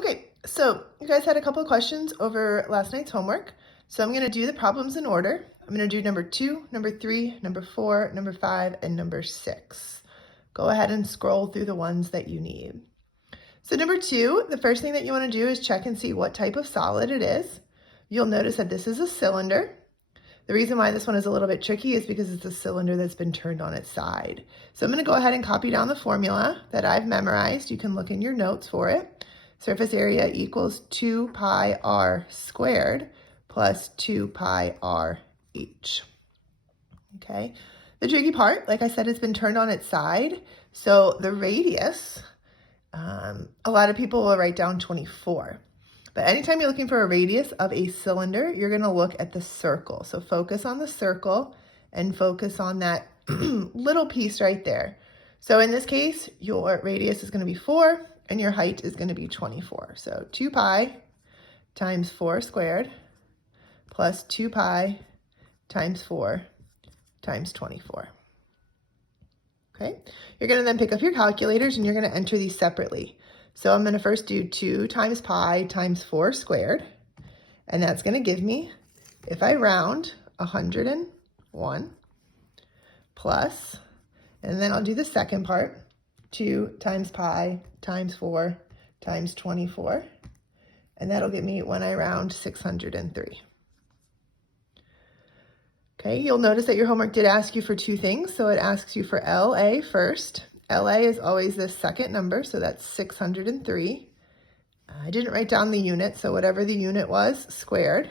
Okay, so you guys had a couple of questions over last night's homework. So I'm going to do the problems in order. I'm going to do number 2, number 3, number 4, number 5, and number 6. Go ahead and scroll through the ones that you need. So number 2, the first thing that you want to do is check and see what type of solid it is. You'll notice that this is a cylinder. The reason why this one is a little bit tricky is because it's a cylinder that's been turned on its side. So I'm going to go ahead and copy down the formula that I've memorized. You can look in your notes for it. Surface area equals 2 pi r squared plus 2 pi r h. Okay. The tricky part, like I said, it's been turned on its side. So the radius, a lot of people will write down 24. But anytime you're looking for a radius of a cylinder, you're going to look at the circle. So focus on the circle and focus on that little piece right there. So in this case, your radius is going to be 4 and your height is going to be 24. So 2 pi times 4 squared plus 2 pi times 4 times 24. Okay, you're going to then pick up your calculators and you're going to enter these separately. So I'm going to first do 2 times pi times 4 squared, and that's going to give me, if I round, 101 plus, and then I'll do the second part, 2 times pi times 4 times 24, and that'll give me, when I round, 603. Okay, you'll notice that your homework did ask you for two things. So it asks you for LA first. LA is always the second number, so that's 603. I didn't write down the unit, so whatever the unit was, squared.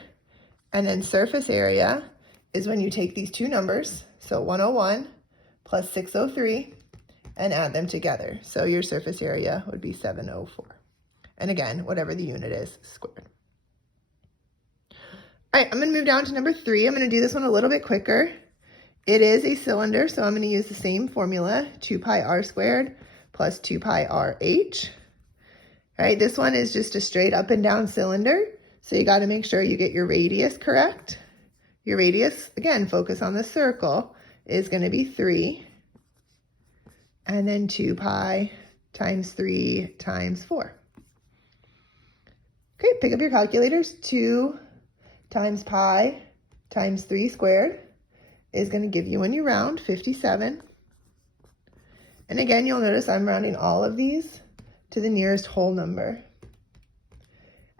And then surface area is when you take these two numbers, so 101 plus 603, and add them together. So your surface area would be 704. And again, whatever the unit is, squared. All right, I'm going to move down to number 3. I'm going to do this one a little bit quicker. It is a cylinder, so I'm going to use the same formula, 2 pi r squared plus 2 pi r h. All right, this one is just a straight up and down cylinder, so you got to make sure you get your radius correct. Your radius, again, focus on the circle, is going to be 3. And then 2 pi times 3 times 4. Okay, pick up your calculators. 2 times pi times 3 squared is going to give you, when you round, 57. And again, you'll notice I'm rounding all of these to the nearest whole number.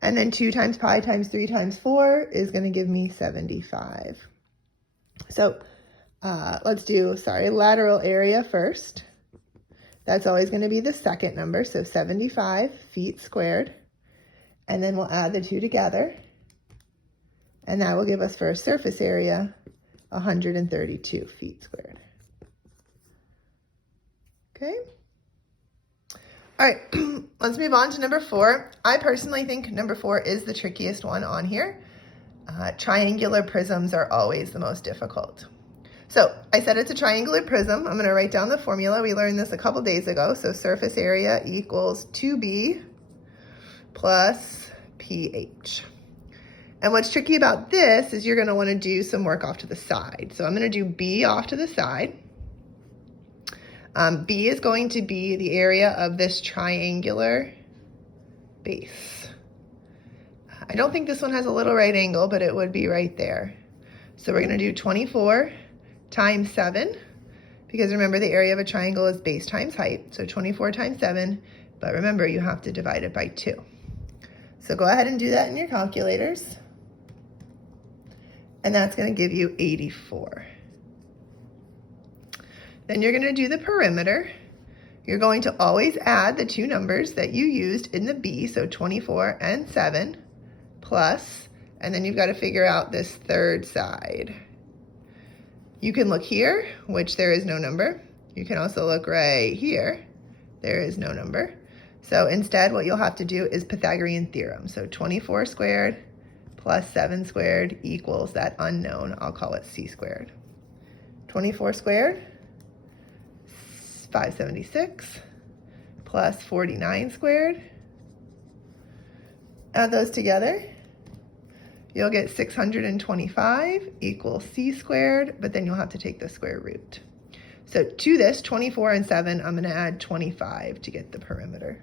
And then 2 times pi times 3 times 4 is going to give me 75. So let's do, lateral area first. That's always going to be the second number, so 75 feet squared. And then we'll add the two together. And that will give us, for a surface area, 132 feet squared. Okay. All right, let's move on to number 4. I personally think number 4 is the trickiest one on here. Triangular prisms are always the most difficult. So I said it's a triangular prism. I'm going to write down the formula. We learned this a couple days ago. So surface area equals 2b plus ph. And what's tricky about this is you're going to want to do some work off to the side. So I'm going to do B off to the side. B is going to be the area of this triangular base. I don't think this one has a little right angle, but it would be right there. So we're going to do 24 times 7, because remember the area of a triangle is base times height. So 24 times 7, but remember you have to divide it by 2. So go ahead and do that in your calculators. And that's going to give you 84. Then you're going to do the perimeter. You're going to always add the two numbers that you used in the B, so 24 and 7, plus, and then you've got to figure out this third side. You can look here, which there is no number. You can also look right here. There is no number. So instead, what you'll have to do is Pythagorean theorem. So 24 squared plus 7 squared equals that unknown. I'll call it c squared. 24 squared, 576, plus 49 squared. Add those together. You'll get 625 equals c squared, but then you'll have to take the square root. So to this, 24 and 7, I'm going to add 25 to get the perimeter.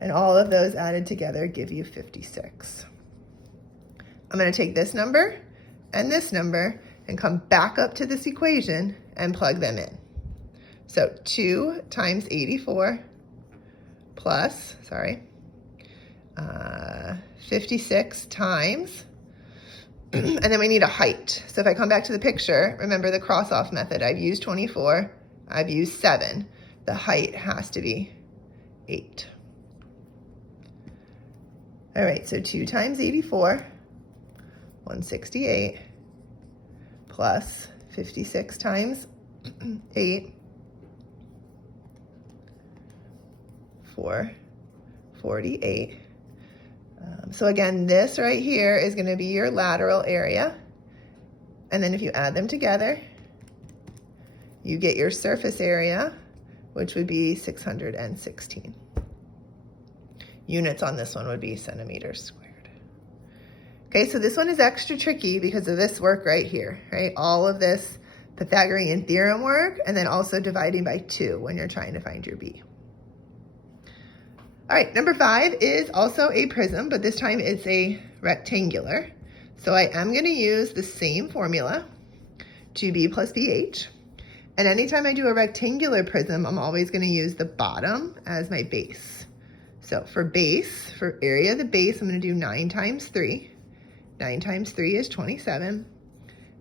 And all of those added together give you 56. I'm going to take this number and come back up to this equation and plug them in. So 2 times 84 plus, 56 times, and then we need a height. So if I come back to the picture, remember the cross-off method. I've used 24, I've used 7. The height has to be 8. All right, so 2 times 84, 168, plus 56 times 8, 448. So again, this right here is going to be your lateral area. And then if you add them together, you get your surface area, which would be 616. Units on this one would be centimeters squared. Okay, so this one is extra tricky because of this work right here, right? All of this Pythagorean theorem work, and then also dividing by 2 when you're trying to find your B. All right, number 5 is also a prism, but this time it's a rectangular. So I am going to use the same formula, 2b plus bh. And anytime I do a rectangular prism, I'm always going to use the bottom as my base. So for base, for area of the base, I'm going to do 9 times 3. 9 times 3 is 27.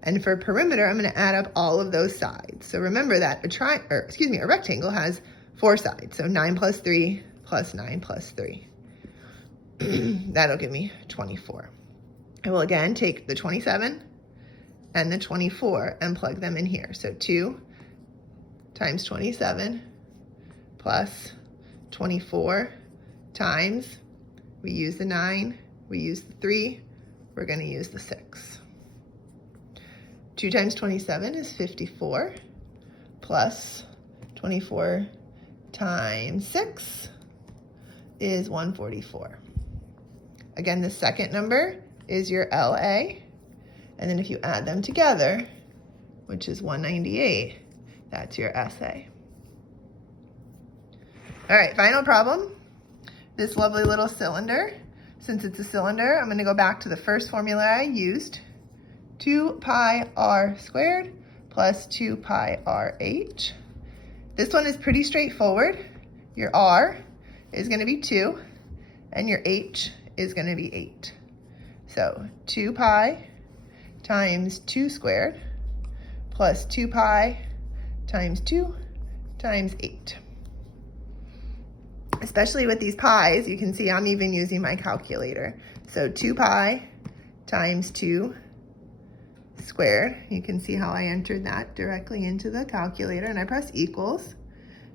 And for perimeter, I'm going to add up all of those sides. So remember that a rectangle has 4 sides. So 9 plus 3 plus 9 plus 3. That'll give me 24. I will again take the 27 and the 24 and plug them in here. So 2 times 27 plus 24 times, we use the 9, we use the 3, we're going to use the 6. 2 times 27 is 54, plus 24 times 6 is 144. Again, the second number is your LA, and then if you add them together, which is 198, that's your SA. All right, final problem. This lovely little cylinder. Since it's a cylinder, I'm going to go back to the first formula I used. 2 pi r squared plus 2 pi rh. This one is pretty straightforward. Your r is going to be 2, and your h is going to be 8. So 2 pi times 2 squared plus 2 pi times 2 times 8. Especially with these pi's, you can see I'm even using my calculator. So 2 pi times 2 squared. You can see how I entered that directly into the calculator, and I press equals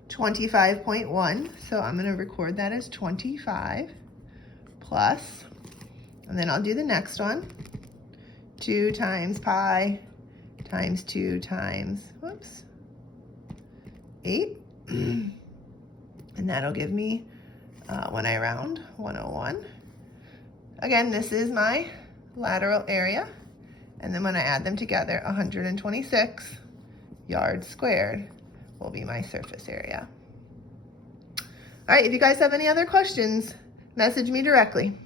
25.1. So I'm going to record that as 25 plus, and then I'll do the next one. 2 times pi times 2 times, 8. And that'll give me, when I round, 101. Again, this is my lateral area. And then when I add them together, 126 yards squared will be my surface area. All right, if you guys have any other questions, message me directly.